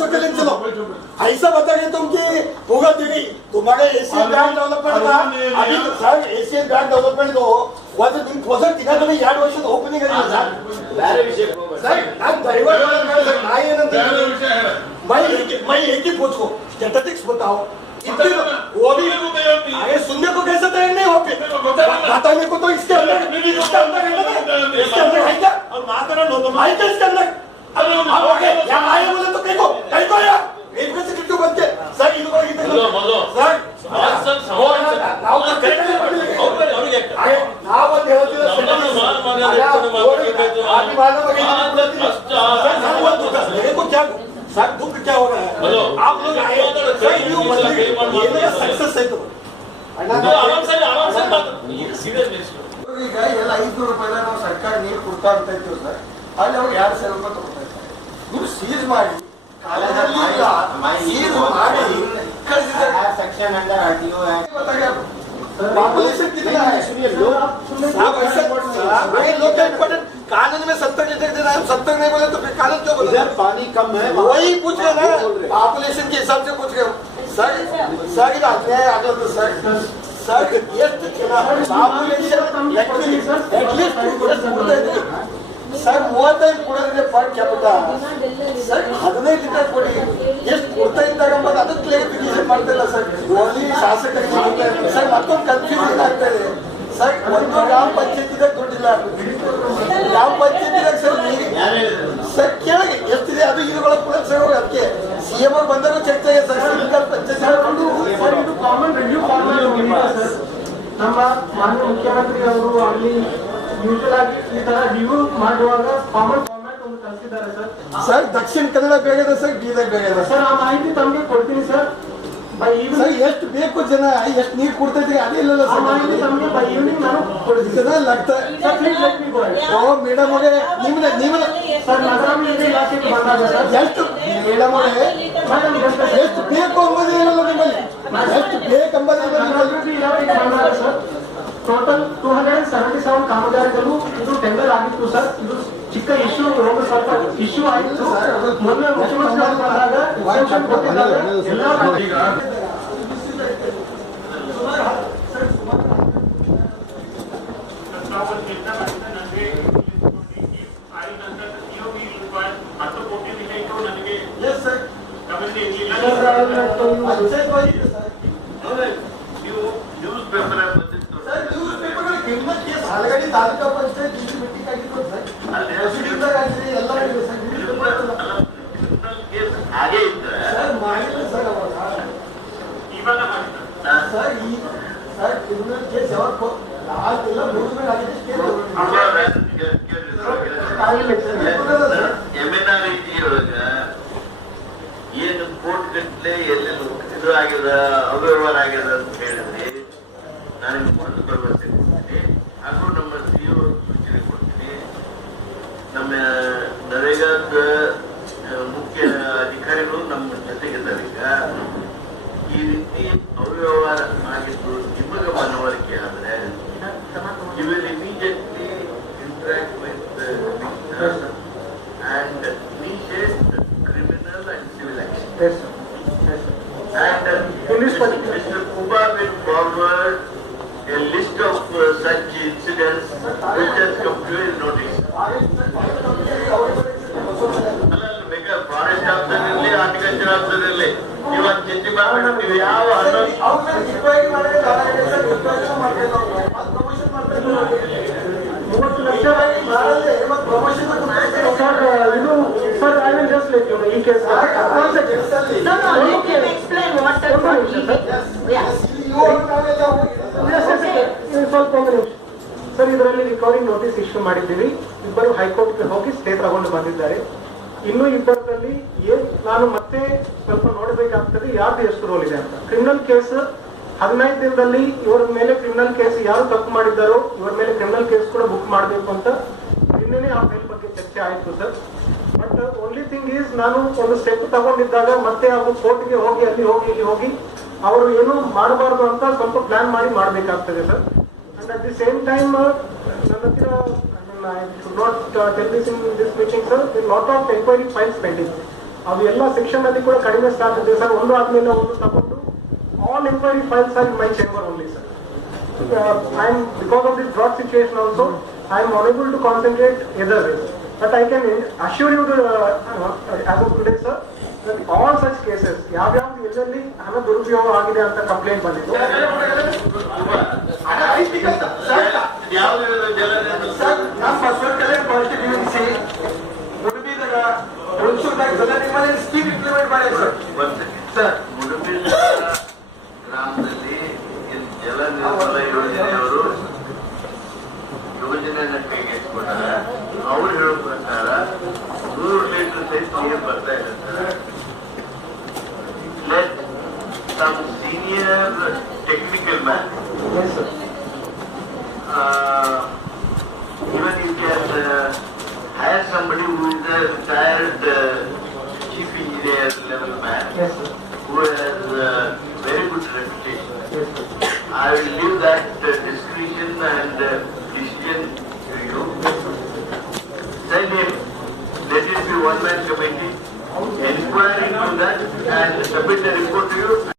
बच्चों के लिए चलो ऐसा बताइए तुम कि होगा दीदी तुम्हारे एशियन बैंक डेवलपमेंट का अभी सर एशियन बैंक डेवलपमेंट को ಒಂದು ನಿಮ್ಮ ಪ್ರೋಜೆಕ್ಟ್ ಇದಾದ್ರೆ 2 ವರ್ಷದ ಓಪನಿಂಗ್ ಆಗಿದೆ ಸರ್ ಬೇರೆ ವಿಷಯ ಸರ್ ನಾನು ಡ್ರೈವರ್ ನಾ ಏನಂತ मैं एक ही पूछो स्टैटिस्टिक्स बताओ इतनी वो भी अरे सुनने को कैसे तैयार नहीं हो बताने को तो इसके अंदर है क्या और माता लो तो माइक इसके अंदर यहाँ आए बोले तो कहीं को यार एक से क्यों बनते सर इनको सर क्या सर दुख क्या हो रहा है आप लोग आए सक्सेस है तो ಈಗ ಎಲ್ಲ 500 ರೂಪಾಯಿ ನಾವು ಸರ್ಕಾರ ನೀರು ಕೊಡ್ತಾ ಅಂತ ಇದ್ದೀವಿ ಸರ್ ಅಲ್ಲಿ ಅವ್ರು 2000 ರೂಪಾಯಿ ತಗೋತಾ ಇದ್ದಾರೆ ನೀವು ಸೀಸ್ ಮಾಡಿ सेक्शन अंडर आरटीओ है पॉपुलेशन कितना है कानून में 70 लीटर देना है 70 नहीं बोले तो फिर कानून क्यों बोले पानी कम है वही पूछ रहे ना पॉपुलेशन के हिसाब से पूछ रहे हो सर सर सर ಸರ್ 35 ಕೊಡೋದ್ರೆ ಫಾರ್ ಕ್ಯಾಪಿಟಲ್ ಸರ್ 15 ಲೀಟರ್ ಕೊಡಿ ಎಷ್ಟು ಕೊಡ್ತಾ ಇದ್ದಾಗ ಅದು ಕ್ಲಾರಿಫಿಕೇಶನ್ ಮಾಡ್ತಾ ಇಲ್ಲ ಸರ್ ಓನ್ಲಿ ಶಾಸಕರಿಗೆ ಸರ್ ಮತ್ತೊಂದು ಕನ್ಫ್ಯೂಷನ್ ಆಗ್ತಾ ಇದೆ ಸರ್ ಒಂದು ಗ್ರಾಮ ಪಂಚಾಯತಿದಾಗ ದುಡ್ಡಿಲ್ಲ ಗ್ರಾಮ ಪಂಚಾಯತಿದಾಗ ಸರ್ ಸರ್ ಕೆಳಗೆ ಎಷ್ಟಿದೆ ಅದು ಇದುಗಳ ಕೂಡ ಸರ್ ಅದಕ್ಕೆ ಸಿಎಂ ಅವ್ರು ಬಂದಾಗ ಚರ್ಚೆ ಇದೆ ಸರ್ ಸಿಂಗಲ್ ಪಂಚಾಯತ್ ಇದು ಕಾಮನ್ ರಿವ್ಯೂ ಸರ್ ನಮ್ಮ ಮಾನ್ಯ ಮುಖ್ಯಮಂತ್ರಿ ಅವರು ಅಲ್ಲಿ ಯೂಶಲ್ ಆಗಿ ಈ ತರ ರಿವ್ಯೂ ಮಾಡುವಾಗ ಕಾಮನ್ ಫಾರ್ಮ್ಯಾಟ್ ಒಂದು ಕಳಿಸಿದ್ದಾರೆ sir sir Dakshina Kannada ಬೇಗದ sir Bidar ಬೇಗದ sir ಆ ಮಾಹಿತಿ ತಮಗೆ ಕೊಡ್ತೀನಿ ಸರ್ ಬೈ ಈವ್ನಿಂಗ್ ಎಷ್ಟು ಬೇಕು ಜನ ಎಷ್ಟು ನೀರು ಕೊಡ್ತಾ ಇದ್ದೀವಿ ಅದೇ ಇಲ್ಲ ಸರ್ ಮಾಹಿತಿ ತಮಗೆ ಬೈ ಈವ್ನಿಂಗ್ ನಾನು ಕೊಡ್ತೀನಿ ಲಗ್ತಾ sir please let me go oh madam ಅವರೇ ನಿಮ್ಮ ಸರ್ ನಗರಾಭಿವೃದ್ಧಿ ಇಲಾಖೆಗೆ ಬಂದಾಗ ಸರ್ ಎಷ್ಟು ಮೇಡಮ್ ಅವರೇ ಎಷ್ಟು ಬೇಕು ಅಂಬುದು ಏನಲ್ಲ ನಿಮ್ಮಲ್ಲಿ ಎಷ್ಟು ಬೇಕು ಅಂಬುದು ನಗರಾಭಿವೃದ್ಧಿ ಇಲಾಖೆಗೆ ಬಂದಾಗ ಸರ್ ಟೋಟಲ್ 277 ಕಾಮಗಾರಿಗಳು ಇದು ಟೆಂಡರ್ ಆಗಿತ್ತು ಸರ್ ಇದು ಚಿಕ್ಕ ಇಶ್ಯೂ ಒಂದು ಸ್ವಲ್ಪ ಇಶ್ಯೂ ಆಯಿತು ಮೊನ್ನೆ ಮುಖ್ಯಮಂತ್ರಿ ಬಂದಾಗ ಆಲ್ರೆಡಿ ತಾಲೂಕಾ ಪಂಚಾಯತ್ ಮೀಟಿಂಗ್ ಆಗಿತ್ತು ಸರ್ ಎಲ್ಲ ಹಾಗೆ ಇದ್ರೆ ಸರ್ ಮಾಡಿಲ್ಲ ಸರ್ ಅವಾಗ ಇವಾಗ ಸರ್ ಈ ಸರ್ ಕ್ರಿಮಿನಲ್ ಕೇಸ್ ಯಾವತ್ತು ಆಗಿಲ್ಲ ಮೂವ್ಮೆಂಟ್ ಆಗಿದೆ ಎಮ್ಎನ್ಆರ್ ರೀತಿಯೊಳಗ ಏನು ಕೋರ್ಟ್ ಗಟ್ಟಲೆ ಎಲ್ಲೆಲ್ಲ ಇದು ಆಗ್ಯದ ಅವ್ಯವಹಾರ ಆಗ್ಯದ ಅಂತ ಹೇಳಿದ್ರೆ ನಾನು ಕೋರ್ಟ್ ಬರ್ಬರ್ತೇನೆ ಹಾಗೂ ನಮ್ಮ ಸಿಒ ಸೂಚನೆ ಕೊಡ್ತೀನಿ ನಮ್ಮ ನರೇಗಾದ ಮುಖ್ಯ ಅಧಿಕಾರಿಗಳು ನಮ್ಮ ಜೊತೆಗಿದ್ದಾರೆ ಈಗ ಈ ರೀತಿ ಅವ್ಯವಹಾರ ಆಗಿದ್ದು ನಿಮಗ ಮನವರಿಕೆ ಆದ್ರೆ you will immediately interact with and initiate criminal and civil action and Mr. Kuba will forward a list of such incidents which has come to his notice. Forest officer irli, horticulture officer irli, ivan chetti ಮಾಡ್ಬಿಟ್ಟು ಯಾವ Sir, I will just let you know. In case no, let him explain what the sir ಇದರಲ್ಲಿ recovering notice issue ಮಾಡಿದ್ದೀವಿ. ಇಬ್ಬರು ಹೈಕೋರ್ಟ್ಗೆ ಹೋಗಿ stay ತಗೊಂಡು ಬಂದಿದ್ದಾರೆ. ಇನ್ನು ಇಬ್ಬರಲ್ಲಿ ನಾನು ಮತ್ತೆ ಸ್ವಲ್ಪ ನೋಡಬೇಕಾಗ್ತದೆ ಯಾರ್ದು ಎಷ್ಟು ರೋಲ್ ಇದೆ ಅಂತ. ಕ್ರಿಮಿನಲ್ ಕೇಸ್ 15 ದಿನದಲ್ಲಿ ಇವರ ಮೇಲೆ ಕ್ರಿಮಿನಲ್ ಕೇಸ್ ಯಾರು ತಪ್ಪು ಮಾಡಿದ್ದಾರೋ ಇವರ ಮೇಲೆ ಕ್ರಿಮಿನಲ್ ಕೇಸ್ ಕೂಡ ಬುಕ್ ಮಾಡಬೇಕು ಅಂತ ನಿನ್ನೆನೇ ಆ ಫೈಲ್ ಬಗ್ಗೆ ಚರ್ಚೆ ಆಯಿತು sir. But only thing is ನಾನು ಒಂದು ಸ್ಟೆಪ್ ತಗೊಂಡಿದ್ದಾಗ ಮತ್ತೆ ಅವರು ಕೋರ್ಟ್ಗೆ ಹೋಗಿ ಅಲ್ಲಿ ಹೋಗಿ ಇಲ್ಲಿ ಹೋಗಿ ಅವರು ಏನು ಮಾಡಬಾರ್ದು ಅಂತ ಸ್ವಲ್ಪ ಪ್ಲಾನ್ ಮಾಡಿ ಮಾಡಬೇಕಾಗ್ತದೆ sir. And at the same time ನನ್ನ ಹತ್ತಿರ I should not tell this in this meeting, sir. There are lot of inquiry files pending. ಅದು ಎಲ್ಲ ಸೆಕ್ಷನ್ ಅಲ್ಲಿ ಕೂಡ ಕಡಿಮೆ ಸ್ಟಾಫ್ ಇದೆ ಸರ್. ಒಂದು ಆದ್ಮೇಲೆ ಒಂದು ತಗೊಂಡು all inquiry files are in my chamber only, sir. Because of this drought situation also, I am unable to concentrate either way. But I can assure you as of today, sir, that all such cases, ಯಾವ್ಯಾವ್ದು ಎಲ್ಲೆಲ್ಲಿ ಹಣ ದುರುಪಯೋಗ ಆಗಿದೆ ಅಂತ complaint ಬಂದಿತ್ತು. ಗ್ರಾಮದಲ್ಲಿ ಜಲ ನಿರ್ಮಲ ಯೋಜನೆಯವರು ಯೋಜನೆಯನ್ನ ಕೈಗೆತ್ತಿಕೊಂಡಾರ. ಅವ್ರು ಹೇಳೋ ಪ್ರಕಾರ 100 ಲೀಟರ್ ಸಹಿತ ನೀರು ಬರ್ತಾ ಇದೆ sir. Let some senior technical man even you can hire somebody who is a retired chief engineer level man. Yes, sir. Who has very good reputation. Yes, sir. I will leave that discretion and decision to you. Send him. Let it be one-man committee, inquiring on that and submit a report to you.